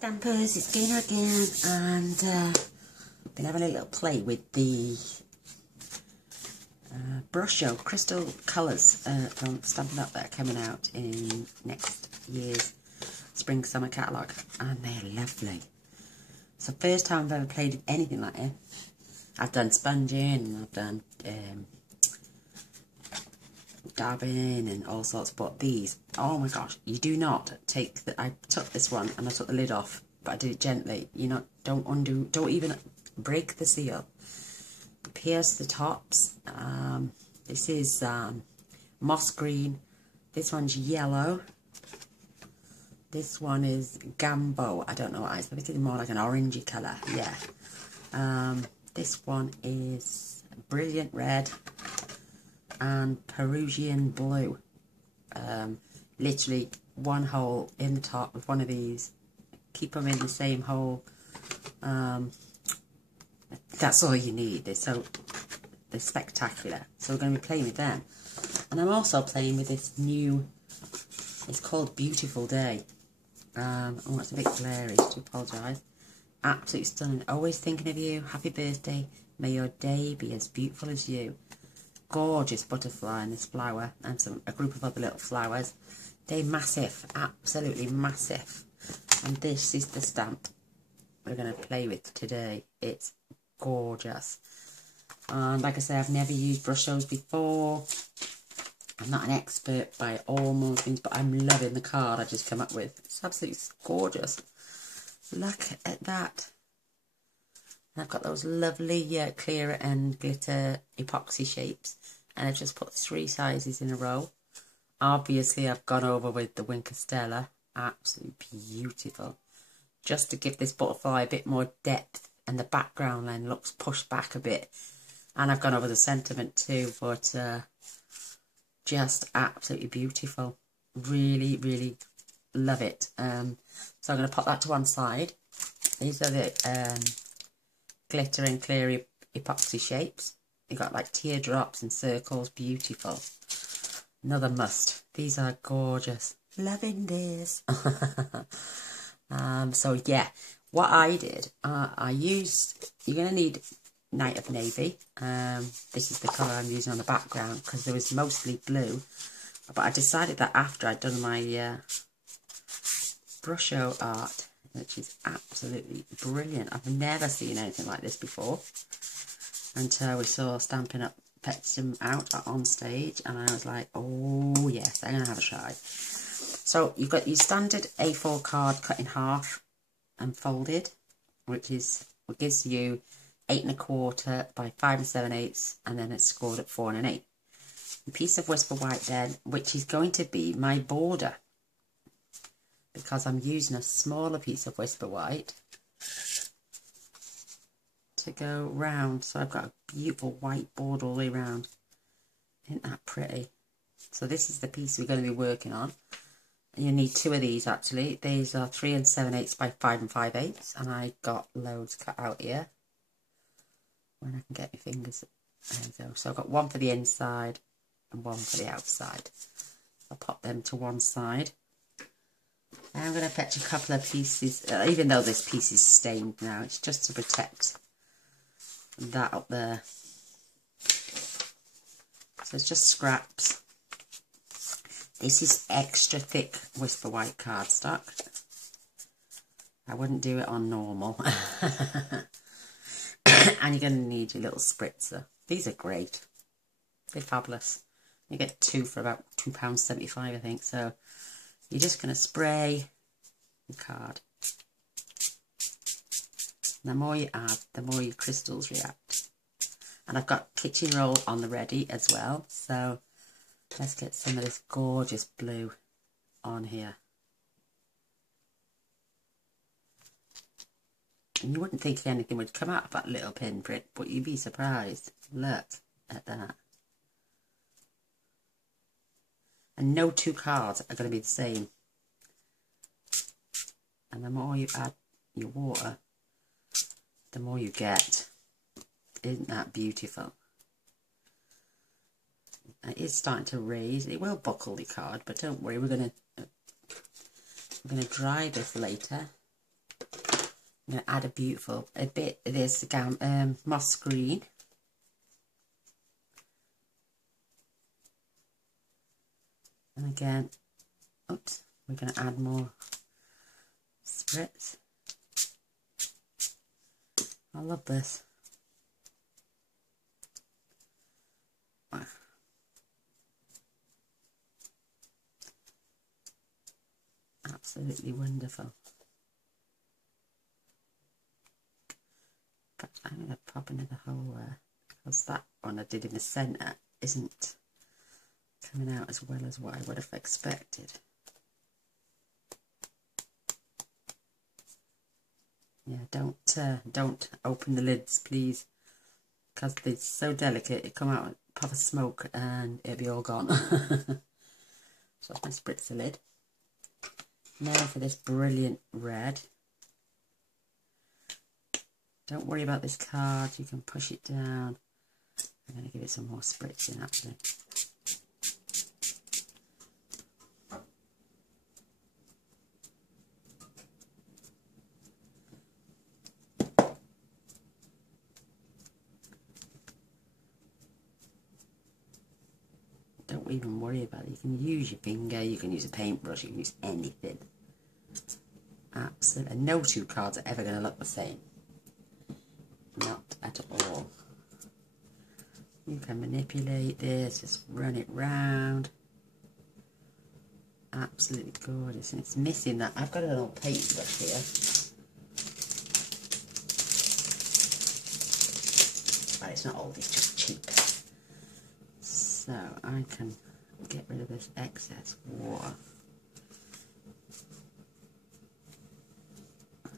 Dampers, it's Gainer again, and been having a little play with the Brusho crystal colours from Stampin' Up! That are coming out in next year's spring summer catalogue, and they're lovely. It's the first time I've ever played with anything like it. I've done sponging and I've done dabbing and all sorts, but these, oh my gosh, you do not take the, I took this one and I took the lid off, but I did it gently. You know, don't even break the seal. Pierce the tops. This is moss green. This one's yellow. This one is gambo. I don't know what it is, but it's more like an orangey colour. Yeah. This one is brilliant red and Peruvian blue. Literally one hole in the top with one of these. Keep them in the same hole. That's all you need. They're spectacular. So we're going to be playing with them. And I'm also playing with this new, it's called Beautiful Day. Oh, it's a bit glary, I do apologise. Absolutely stunning. Always thinking of you. Happy birthday. May your day be as beautiful as you. Gorgeous butterfly in this flower and a group of other little flowers. They're massive, absolutely massive. And this is the stamp we're going to play with today. It's gorgeous. And like I say, I've never used Brushos before. I'm not an expert by all means, but I'm loving the card I just come up with. It's absolutely gorgeous. Look at that. And I've got those lovely clear and glitter epoxy shapes. And I've just put 3 sizes in a row. Obviously, I've gone over with the Winker Stella. Absolutely beautiful. Just to give this butterfly a bit more depth. And the background then looks pushed back a bit. And I've gone over the sentiment too. But just absolutely beautiful. Really, really love it. So I'm going to pop that to one side. These are the glitter and clear epoxy shapes. You've got like teardrops and circles. Beautiful. Another must. These are gorgeous. Loving this. So yeah, what I did, I used, you're going to need Night of Navy. This is the colour I'm using on the background because there was mostly blue. But I decided that after I'd done my Brusho art, which is absolutely brilliant. I've never seen anything like this before until we saw Stampin' Up! Fetch them out on stage, and I was like, oh yes, I'm going to have a try. So you've got your standard A4 card cut in half and folded, which gives you 8 1/4 by 5 7/8, and then it's scored at 4 1/8. A piece of Whisper White then, which is going to be my border, because I'm using a smaller piece of Whisper White to go round. So I've got a beautiful white border all the way around. Isn't that pretty? So this is the piece we're going to be working on. And you need 2 of these actually. These are 3 7/8 by 5 5/8, and I got loads cut out here. When I can get my fingers, there we go. So I've got one for the inside and one for the outside. I'll pop them to one side. I'm going to fetch a couple of pieces, even though this piece is stained now, it's just to protect that up there. So it's just scraps. This is extra thick Whisper White cardstock. I wouldn't do it on normal. And you're going to need your little spritzer. These are great. They're fabulous. You get 2 for about £2.75, I think. So you're just going to spray the card. The more you add, the more your crystals react. And I've got kitchen roll on the ready as well. So let's get some of this gorgeous blue on here. And you wouldn't think anything would come out of that little pinprick, but you'd be surprised. Look at that. And no 2 cards are going to be the same. And the more you add your water, the more you get. Isn't that beautiful? It is starting to raise. It will buckle the card, but don't worry, we're going to dry this later. I'm going to add a bit of this moss green. And again, oops, we're going to add more spritz. I love this. Wow. Absolutely wonderful. But I'm going to pop into the hole there, because that one I did in the centre isn't coming out as well as what I would have expected. Yeah, don't open the lids, please, because they're so delicate. It come out with a puff of smoke and it'll be all gone. So I'm going to spritz the lid. Now for this brilliant red. Don't worry about this card, you can push it down. I'm going to give it some more spritzing actually. Don't even worry about it. You can use your finger, you can use a paintbrush, you can use anything. Absolutely. No two cards are ever going to look the same. Not at all. You can manipulate this, just run it round. Absolutely gorgeous. And it's missing that. I've got a little paintbrush here. But it's not old, it's just cheap. So I can get rid of this excess water. I'm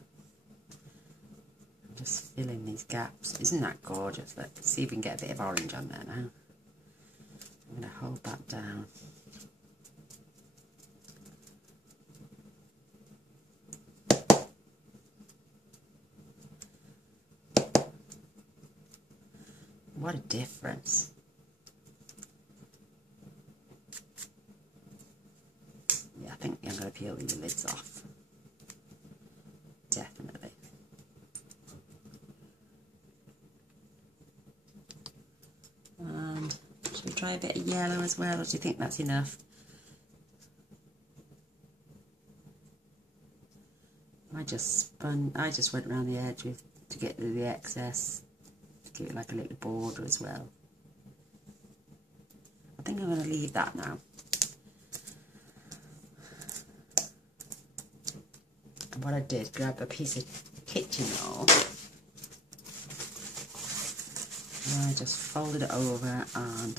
just filling these gaps. Isn't that gorgeous? Let's see if we can get a bit of orange on there now. I'm going to hold that down. What a difference. Yeah, I think I'm going to peel these lids off. Definitely. And should we try a bit of yellow as well, or do you think that's enough? I just went around the edge to get rid of the excess, to give it like a little border as well. I think I'm going to leave that now. And what I did, grab a piece of kitchen roll, and I just folded it over and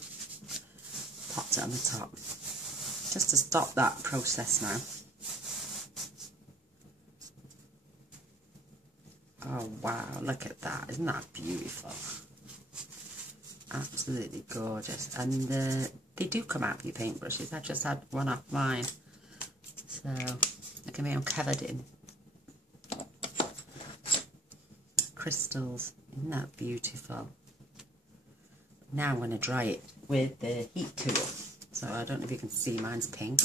popped it on the top, just to stop that process now. Oh wow, look at that, isn't that beautiful? Absolutely gorgeous. And they do come out with your paintbrushes. I just had one off mine, so look at me, I'm covered in crystals. Isn't that beautiful? Now I'm going to dry it with the heat tool. So I don't know if you can see, mine's pink.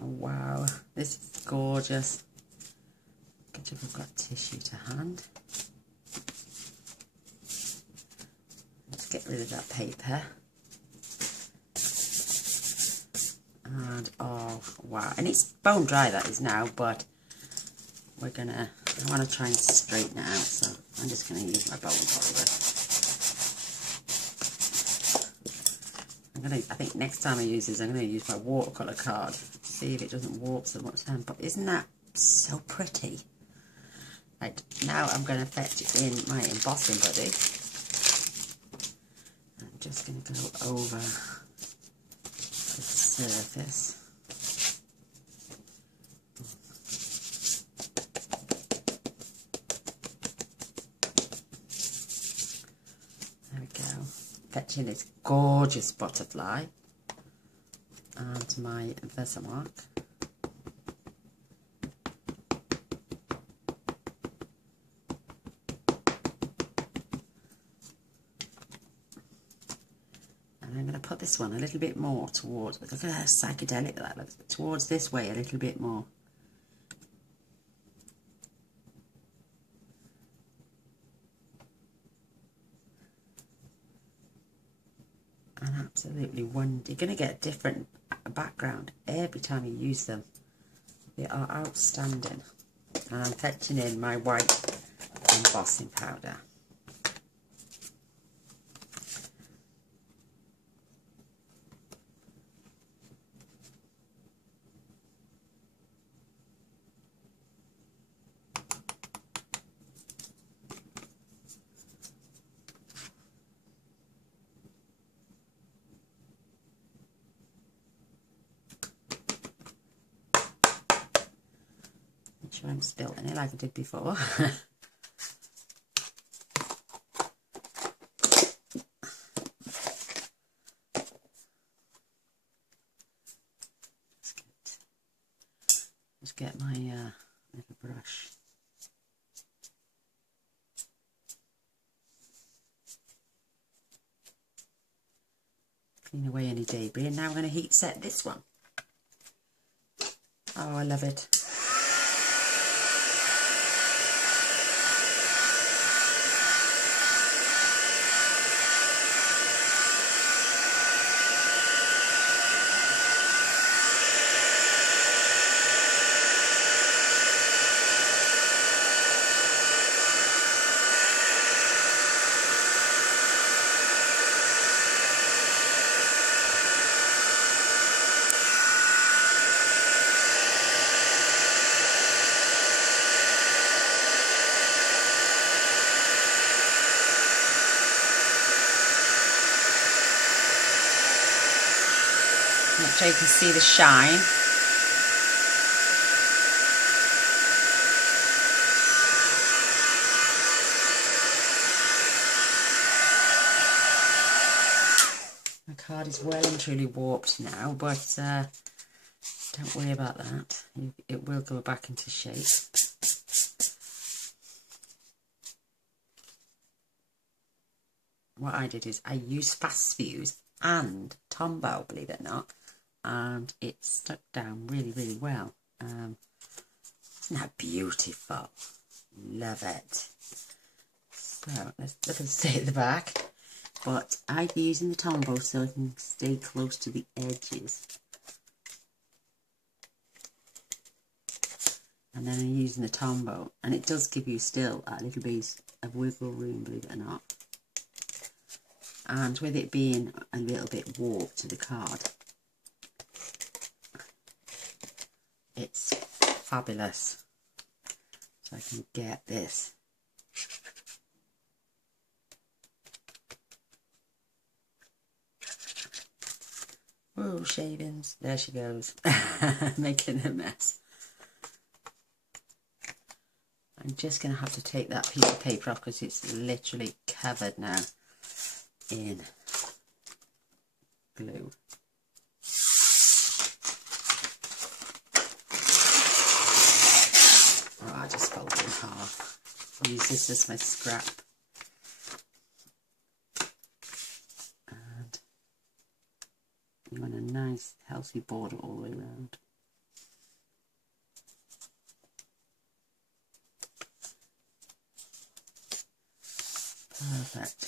Wow, this is gorgeous. Good job I've got tissue to hand. Let's get rid of that paper. And oh wow, and it's bone dry that is now, but I want to try and straighten it out, so I'm just going to use my bone folder. I think next time I use this, I'm going to use my watercolour card. see if it doesn't warp so much then. But isn't that so pretty? Right, now I'm going to fetch in my embossing buddy. I'm just going to go over the surface. There we go. Fetching this gorgeous butterfly and my Versamark. And I'm going to put this one a little bit more towards, look at how psychedelic that looks, towards this way a little bit more. And absolutely wonderful. You're going to get a different background every time you use them. They are outstanding. And I'm fetching in my white embossing powder. Make sure I'm spilling it like I did before. Just get my little brush. Clean away any debris, and now I'm going to heat set this one. Oh, I love it. Make sure you can see the shine. My card is well and truly warped now, but don't worry about that. It will go back into shape. What I did is I used fast fuse and Tombow, believe it or not, and it stuck down really, really well. Isn't that beautiful? Love it. So let's look at the state of the back. But I'm using the Tombow so I can stay close to the edges. And then I'm using the Tombow, and it does give you still a little bit of wiggle room, believe it or not. And with it being a little bit warped to the card, it's fabulous. So I can get this. Oh, shavings. There she goes. Making a mess. I'm just going to have to take that piece of paper off because it's literally covered now in glue. Oh, I just fold it in half. I'll use this as my scrap. And you want a nice healthy border all the way around. Perfect.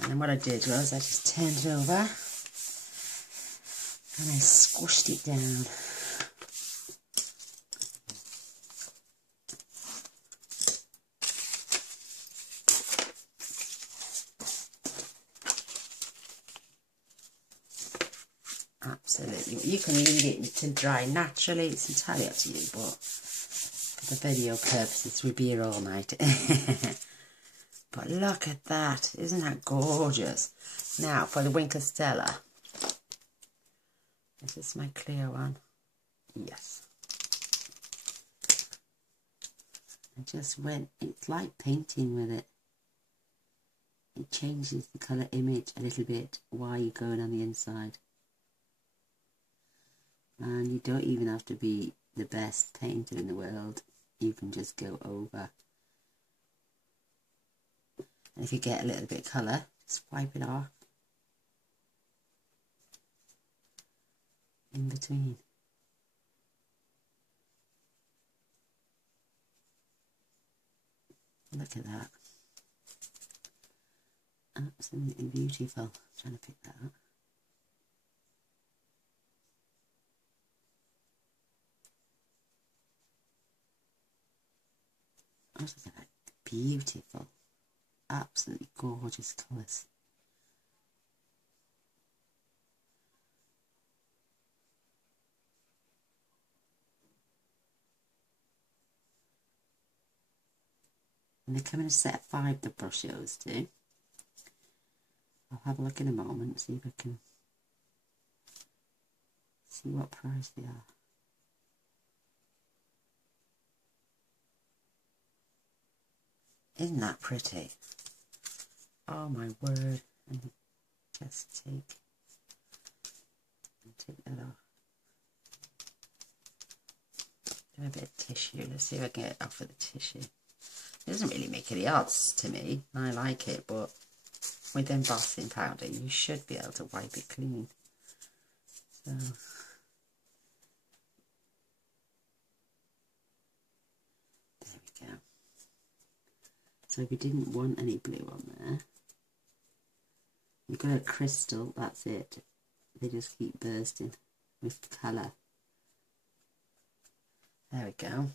And then what I did was I just turned it over and I squished it down. Absolutely. You can leave it to dry naturally. It's entirely up to you, but for the video purposes, we'll be here all night. But look at that. Isn't that gorgeous? Now, for the Winkler Stella. Is this my clear one? Yes. I just went, it's like painting with it. It changes the colour image a little bit while you're going on the inside. And you don't even have to be the best painter in the world. You can just go over. And if you get a little bit of colour, just wipe it off. In between. Look at that. Absolutely beautiful. I'm trying to pick that up. Oh, look at that. Beautiful. Absolutely gorgeous colours. And they come in a set of 5, the Brushos do. I'll have a look in a moment, see if I can see what price they are. Isn't that pretty? Oh my word. And just take that off. Do a bit of tissue. Let's see if I can get it off with the tissue. It doesn't really make any odds to me. I like it, but with embossing powder, you should be able to wipe it clean. So, there we go. So if you didn't want any blue on there, you've got a crystal, that's it. They just keep bursting with colour. There we go.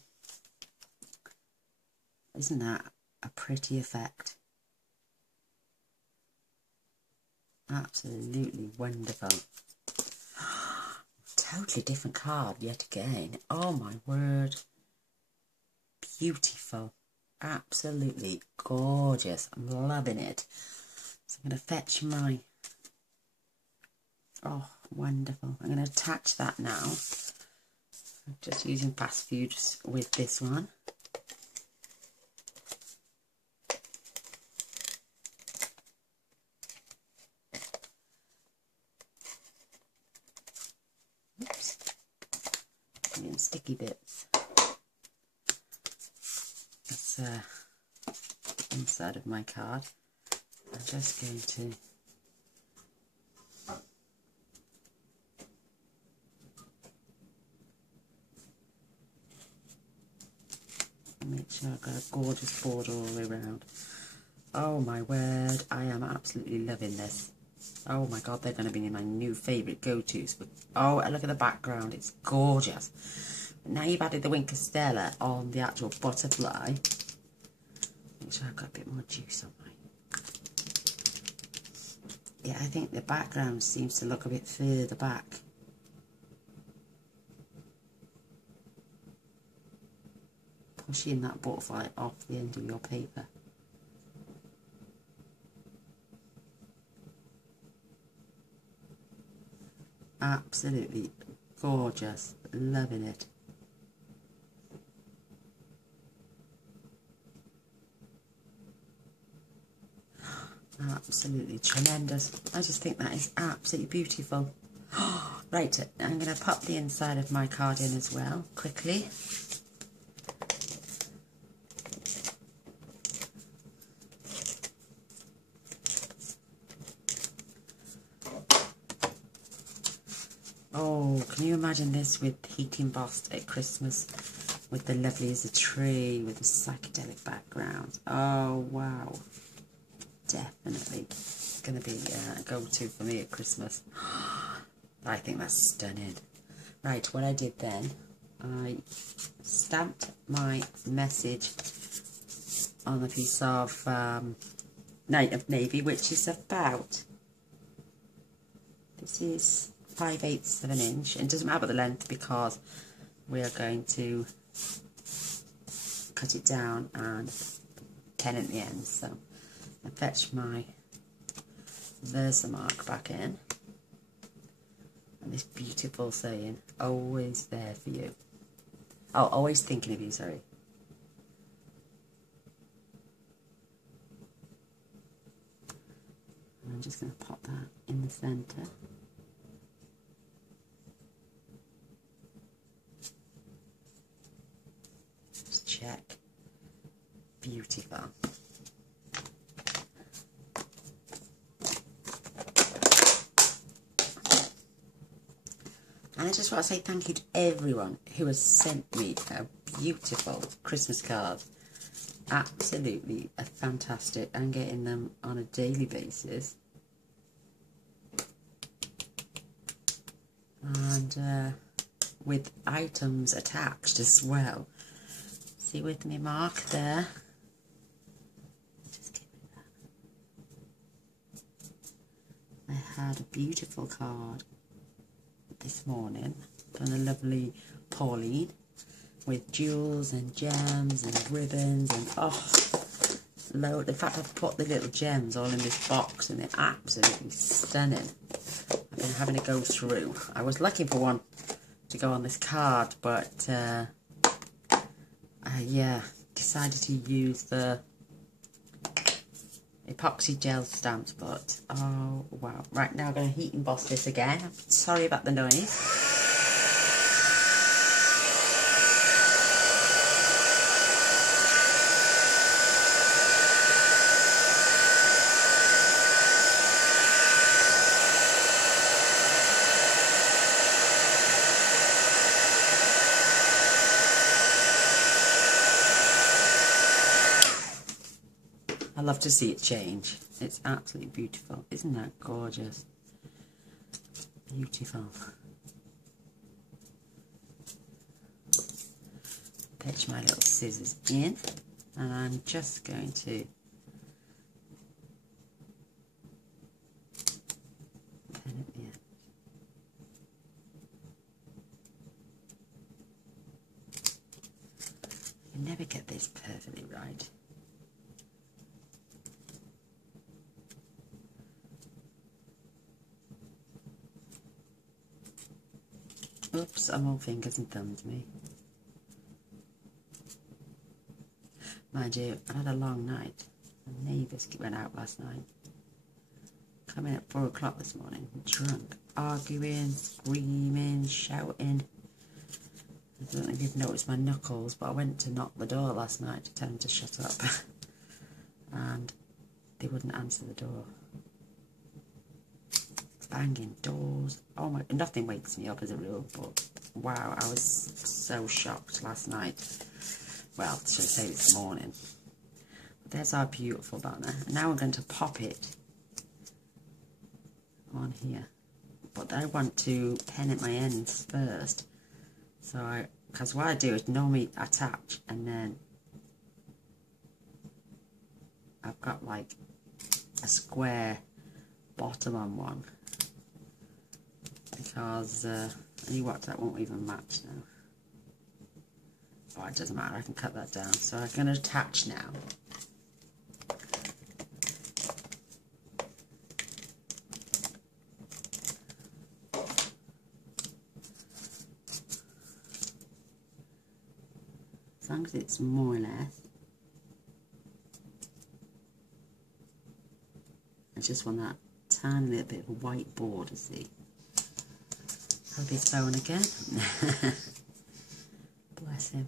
Isn't that a pretty effect? Absolutely wonderful. Totally different card yet again. Oh my word. Beautiful. Absolutely gorgeous. I'm loving it. So I'm going to fetch my... Oh, wonderful. I'm going to attach that now. I'm just using fast foods with this one. Oops. Some sticky bits. That's inside of my card. I'm just going to make sure I've got a gorgeous border all the way around. Oh my word, I am absolutely loving this. Oh my god, they're going to be my new favourite go-tos. But oh, look at the background, it's gorgeous. But now you've added the Winkler Stella on the actual butterfly. Make sure I've got a bit more juice on mine. Yeah, I think the background seems to look a bit further back. Pushing that butterfly off the end of your paper. Absolutely gorgeous, loving it. Absolutely tremendous. I just think that is absolutely beautiful. Right, I'm going to pop the inside of my card in as well, quickly. Oh, can you imagine this with heat embossed at Christmas with the lovely as a tree with the psychedelic background? Oh, wow. Definitely going to be a go-to for me at Christmas. I think that's stunning. Right, what I did then, I stamped my message on a piece of Night of Navy, which is about, this is 5/8 of an inch, and it doesn't matter the length because we are going to cut it down and pen at the end. So I fetch my Versamark back in, and this beautiful saying, always there for you. Oh, always thinking of you, sorry. And I'm just going to pop that in the centre. Just check. Beautiful. And I just want to say thank you to everyone who has sent me a beautiful Christmas card. Absolutely fantastic. I'm getting them on a daily basis. And with items attached as well. See with me mark there. Just give me that. I had a beautiful card this morning, done a lovely Pauline with jewels and gems and ribbons and load. In fact, I've put the little gems all in this box and they're absolutely stunning. I've been having to go through. I was looking for one to go on this card, but yeah, decided to use the epoxy gel stamps, but oh wow. Right, now I'm going to heat emboss this again. I'm sorry about the noise. I love to see it change. It's absolutely beautiful. Isn't that gorgeous? Beautiful. Pitch my little scissors in, and I'm just going to pen it in. You never get this perfectly right. Oops, I'm all fingers and thumbs me. Mind you, I had a long night. The neighbours went out last night. Coming at 4 o'clock this morning, drunk, arguing, screaming, shouting. I don't know if you've noticed my knuckles, but I went to knock the door last night to tell them to shut up. And they wouldn't answer the door. Banging doors. Oh my, nothing wakes me up as a rule, but wow, I was so shocked last night. Well, should I say this morning. But there's our beautiful banner. And now we're going to pop it on here. But I want to pen at my ends first. So because what I do is normally attach, and then I've got like a square bottom on one. Because that won't even match now. Oh, it doesn't matter, I can cut that down. So I'm going to attach now. As long as it's more or less. I just want that tiny little bit of a white border, see. Hug his phone again. Bless him.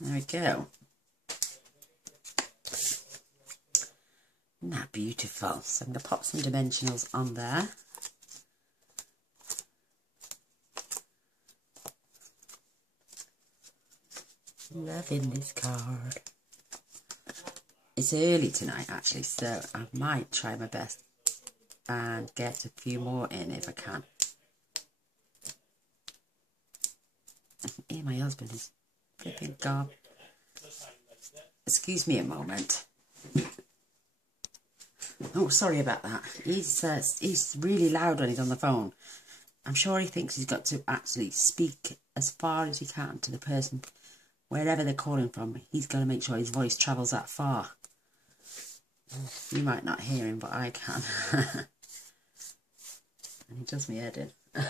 There we go. Isn't that beautiful? So I'm going to pop some dimensionals on there. Loving this card. It's early tonight actually, so I might try my best and get a few more in if I can. Here my husband is flipping gob. Excuse me a moment. Oh, sorry about that. He's really loud when he's on the phone. I'm sure he thinks he's got to actually speak as far as he can to the person, wherever they're calling from. He's got to make sure his voice travels that far. You might not hear him, but I can. And he does me head in.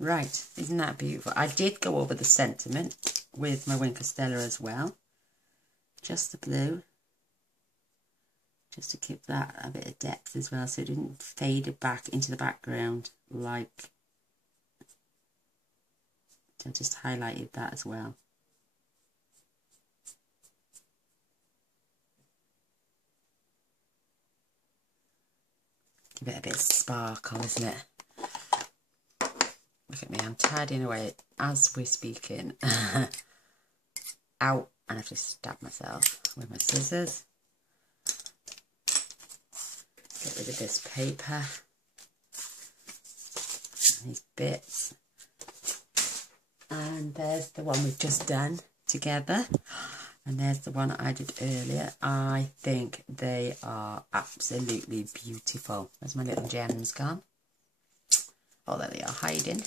Right, isn't that beautiful? I did go over the sentiment with my Wink of Stella as well. Just the blue. Just to keep that a bit of depth as well, so it didn't fade it back into the background like... So I just highlighted that as well. Give it a bit of sparkle, isn't it? Look at me, I'm tidying away as we're speaking. Ow, and I've just stabbed myself with my scissors. Get rid of this paper. And these bits. And there's the one we've just done together. And there's the one I did earlier. I think they are absolutely beautiful. Where's my little gems gone? Oh, there they are, hiding.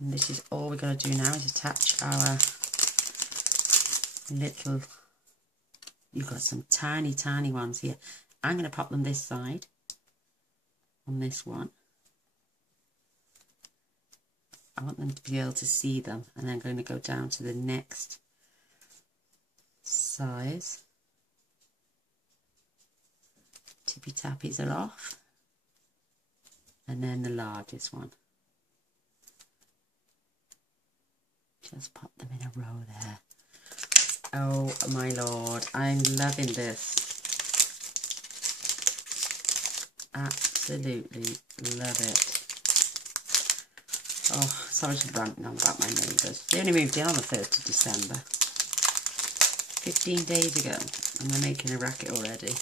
And this is all we're going to do now, is attach our little... You've got some tiny, tiny ones here. I'm going to pop them this side on this one. I want them to be able to see them. And then I'm going to go down to the next size. Tippy tappies are off. And then the largest one. Just pop them in a row there. Oh my lord, I'm loving this. Absolutely love it. Oh, sorry to rant on about my neighbours. They only moved in on the 3rd of December. 15 days ago, and they're making a racket already.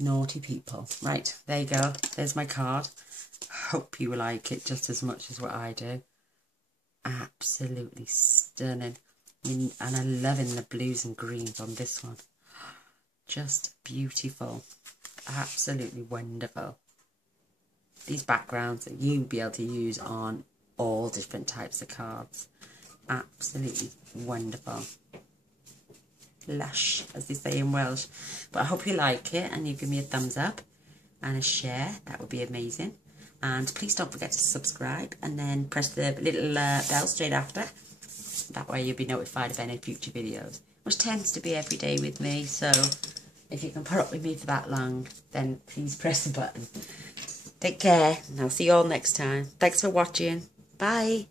Naughty people. Right, there you go. There's my card. Hope you like it just as much as what I do. Absolutely stunning. And I'm loving the blues and greens on this one. Just beautiful. Absolutely wonderful. These backgrounds that you'll be able to use on all different types of cards. Absolutely wonderful. Lush, as they say in Welsh. But I hope you like it and you give me a thumbs up and a share. That would be amazing. And please don't forget to subscribe and then press the little bell straight after. That way you'll be notified of any future videos, which tends to be every day with me. So if you can put up with me for that long, then please press the button. Take care, and I'll see you all next time. Thanks for watching. Bye.